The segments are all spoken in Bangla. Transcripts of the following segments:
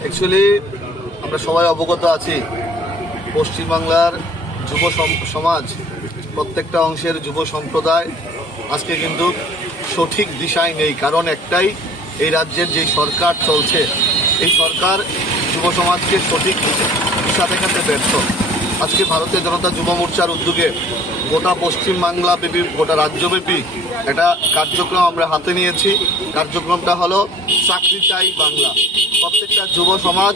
অ্যাকচুয়ালি আমরা সবাই অবগত আছি, পশ্চিমবাংলার যুব সম- সমাজ, প্রত্যেকটা অংশের যুব সম্প্রদায় আজকে কিন্তু সঠিক দিশায় নেই। কারণ একটাই, এই রাজ্যের যে সরকার চলছে, এই সরকার যুব সমাজকে সঠিক দিশা দেখাতে ব্যর্থ। আজকে ভারতীয় জনতা যুব মোর্চার উদ্যোগে গোটা পশ্চিমবাংলা ব্যাপী, গোটা রাজ্যব্যাপী একটা কার্যক্রম আমরা হাতে নিয়েছি। কার্যক্রমটা হলো চাকরি চাই বাংলা। প্রত্যেকটা যুব সমাজ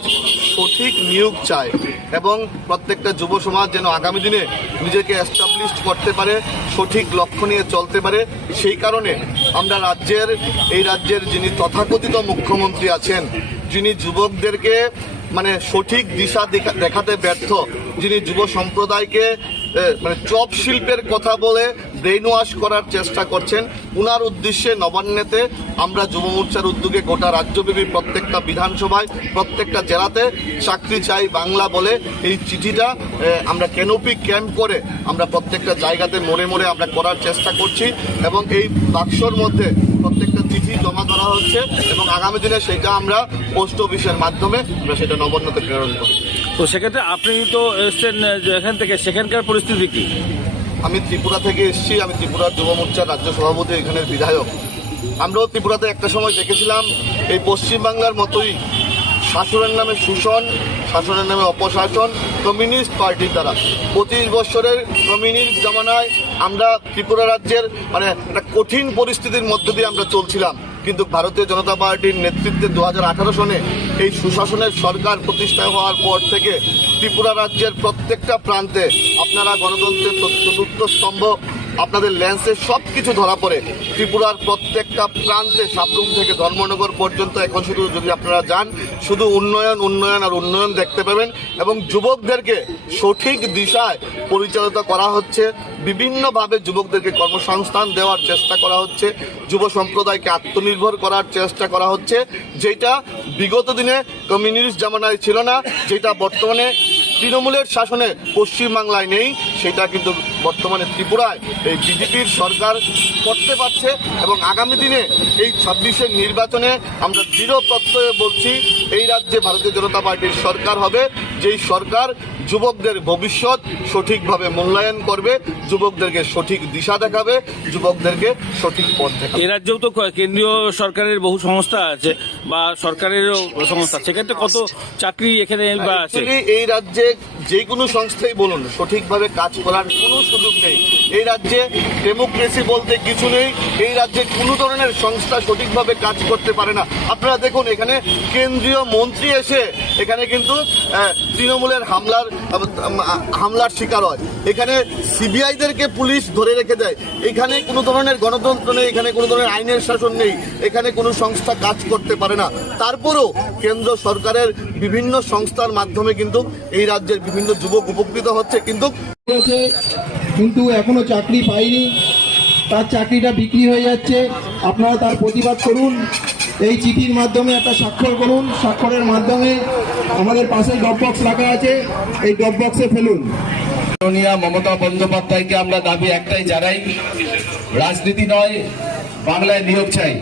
সঠিক নিয়োগ চায় এবং প্রত্যেকটা যুব সমাজ যেন আগামী দিনে নিজেকে এস্টাবলিশ করতে পারে, সঠিক লক্ষ্য নিয়ে চলতে পারে। সেই কারণে আমরা রাজ্যের, এই রাজ্যের যিনি তথাকথিত মুখ্যমন্ত্রী আছেন, যিনি যুবকদেরকে মানে সঠিক দিশা দেখা- দেখাতে ব্যর্থ যিনি যুব সম্প্রদায়কে মানে চপ শিল্পের কথা বলে ব্রেন ওয়াশ করার চেষ্টা করছেন। উনার উদ্দেশ্যে নবান্নেতে আমরা যুব মোর্চার উদ্যোগে গোটা রাজ্যব্যাপী প্রত্যেকটা বিধানসভায়, প্রত্যেকটা জেলাতে চাকরি চাই বাংলা বলে এই চিঠিটা আমরা ক্যানোপি ক্যাম্প করে আমরা প্রত্যেকটা জায়গাতে মোড়ে মোড়ে আমরা করার চেষ্টা করছি এবং এই বাক্সর মধ্যে চিঠি জমা করা হচ্ছে এবং আগামী দিনে সেটা আমরা পোস্ট অফিসের মাধ্যমে আমরা সেটা নবান্নতে প্রেরণ করছি তো সেক্ষেত্রে আপনি তো এসছেন যে এখান থেকে সেখানকার পরিস্থিতি কি? আমি ত্রিপুরা থেকে এসেছি আমি ত্রিপুরার যুব মোর্চার রাজ্য সভাপতি এখানের বিধায়ক। আমরাও ত্রিপুরাতে একটা সময় দেখেছিলাম এই পশ্চিমবাংলার মতোই শাসনের নামে শোষণ শাসনের নামে অপশাসন কমিউনিস্ট পার্টির দ্বারা। পঁচিশ বছরের কমিউনিস্ট জামানায় আমরা ত্রিপুরা রাজ্যের মানে একটা কঠিন পরিস্থিতির মধ্য দিয়ে আমরা চলছিলাম। কিন্তু ভারতীয় জনতা পার্টির নেতৃত্বে দু হাজার আঠারো সনে এই সুশাসনের সরকার প্রতিষ্ঠা হওয়ার পর থেকে ত্রিপুরা রাজ্যের প্রত্যেকটা প্রান্তে আপনারা গণতন্ত্রের চত- চতুর্থ স্তম্ভ আপনাদের ল্যান্সে সব কিছু ধরা পড়ে। ত্রিপুরার প্রত্যেকটা প্রান্তে সাবরুম থেকে ধর্মনগর পর্যন্ত এখন শুধু যদি আপনারা যান, শুধু উন্নয়ন উন্নয়ন আর উন্নয়ন দেখতে পাবেন এবং যুবকদেরকে সঠিক দিশায় পরিচালিত করা হচ্ছে। বিভিন্নভাবে যুবকদেরকে কর্মসংস্থান দেওয়ার চেষ্টা করা হচ্ছে। যুব সম্প্রদায়কে আত্মনির্ভর করার চেষ্টা করা হচ্ছে। যেটা বিগত দিনে কমিউনিস্ট জামানায় ছিল না, যেটা বর্তমানে তৃণমূলের শাসনে পশ্চিমবাংলায় নেই, সেটা কিন্তু বর্তমানে ত্রিপুরায় এই বিজেপির সরকার করতে পারছে এবং আগামী দিনে এই ছাব্বিশের নির্বাচনে আমরা দৃঢ় প্রত্যয়ে বলছি এই রাজ্যে ভারতীয় জনতা পার্টির সরকার হবে যেই সরকার যুবকদের ভবিষ্যৎ সঠিকভাবে মূল্যায়ন করবে যুবকদেরকে সঠিক দিশা দেখাবে যুবকদেরকে সঠিক পথ দেখাবে। এ রাজ্যেও তো কেন্দ্রীয় সরকারের বহু সংস্থা আছে বা সরকারেরও সংস্থা সেক্ষেত্রে কত চাকরি এখানে বা আছে? এই রাজ্যে যে কোনো সংস্থাই বলুন সঠিকভাবে কাজ করার কোনো সুযোগ নেই। এই রাজ্যে ডেমোক্রেসি বলতে কিছু নেই। এই রাজ্যে কোনো ধরনের সংস্থা সঠিকভাবে কাজ করতে পারে না। আপনারা দেখুন, এখানে কেন্দ্রীয় মন্ত্রী এসে এখানে কিন্তু তৃণমূলের হামলার হামলার শিকার হয়। এখানে সিবিআইদেরকে পুলিশ ধরে রেখে দেয়। এখানে কোনো ধরনের গণতন্ত্র নেই, এখানে কোনো ধরনের আইনের শাসন নেই। এখানে কোনো সংস্থা কাজ করতে পারে না। তারপরেও কেন্দ্র সরকারের বিভিন্ন সংস্থার মাধ্যমে কিন্তু এই রাজ্যের বিভিন্ন যুবক উপকৃত হচ্ছে। কিন্তু কিন্তু এখনও চাকরি পাইনি। তার চাকরিটা বিক্রি হয়ে যাচ্ছে। আপনারা তার প্রতিবাদ করুন। এই চিঠির মাধ্যমে একটা স্বাক্ষর করুন। স্বাক্ষরের মাধ্যমে আমাদের পাশে ড্রপ বক্স রাখা আছে। এই ড্রপ বক্সে ফেলুন। মমতা বন্দ্যোপাধ্যায়কে আমরা দাবি একটাই জানাই, রাজনীতি নয়, বাংলায় নিয়োগ চাই।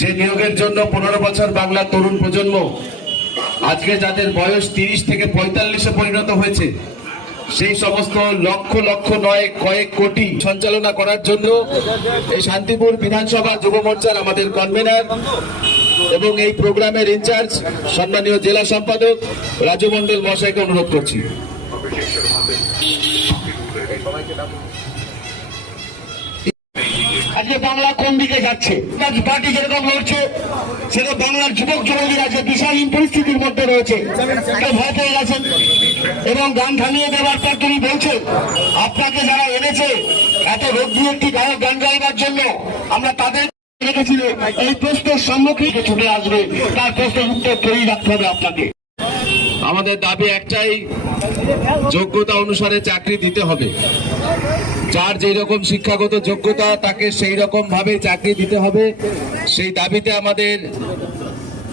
যে নিয়োগের জন্য পনেরো বছর বাংলার তরুণ প্রজন্ম, আজকে যাদের বয়স তিরিশ থেকে পঁয়তাল্লিশে পরিণত হয়েছে সেই সমস্ত লক্ষ লক্ষ নয়, কয়েক কোটি সঞ্চালনা করার জন্য এই শান্তিপুর বিধানসভা যুব মোর্চার আমাদের কনভেনার এবং এই প্রোগ্রামের ইনচার্জ, সম্মানীয় জেলা সম্পাদক রাজু মণ্ডল মশাইকে অনুরোধ করছি। আজকে বাংলা কোন দিকে যাচ্ছে? পার্টি যেরকম লড়ছে সেটা বাংলার যুবক যুবতীরা যে বিশালীন পরিস্থিতির মধ্যে রয়েছে ভয় পেয়ে গেছেন। এবং গান থামিয়ে দেওয়ার পর তিনি বলছেন, আপনাকে যারা এনেছে, এত রোগ দিয়ে একটি গায়ক গান গাইবার জন্য, আমরা তাদের রেখেছিল এই প্রশ্নের সম্মুখীন ছুটে আসবে। তার প্রশ্নের উত্তর তৈরি রাখতে হবে আপনাকে। আমাদের দাবি একটাই, যোগ্যতা অনুসারে চাকরি দিতে হবে। যার যেই রকম শিক্ষাগত যোগ্যতা, তাকে সেই রকম ভাবে চাকরি দিতে হবে। সেই দাবিতে আমাদের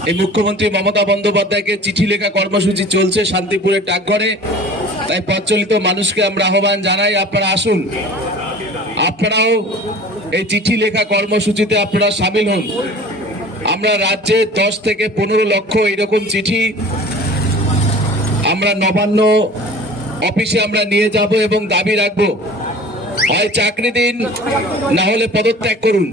এই মুখ্যমন্ত্রী মমতা বন্দ্যোপাধ্যায়কে চিঠি লেখা কর্মসূচি চলছে শান্তিপুরের ডাকঘরে। তাই প্রচলিত মানুষকে আমরা আহ্বান জানাই, আপনারা আসুন। আপনারাও এই চিঠি লেখা কর্মসূচিতে আপনারা সামিল হন। আমরা রাজ্যে দশ থেকে পনেরো লক্ষ এরকম চিঠি আমরা নবান্ন অফিসে আমরা নিয়ে যাব এবং দাবি রাখব। হয় চাকরি দিন, না হলে পদত্যাগ করুন।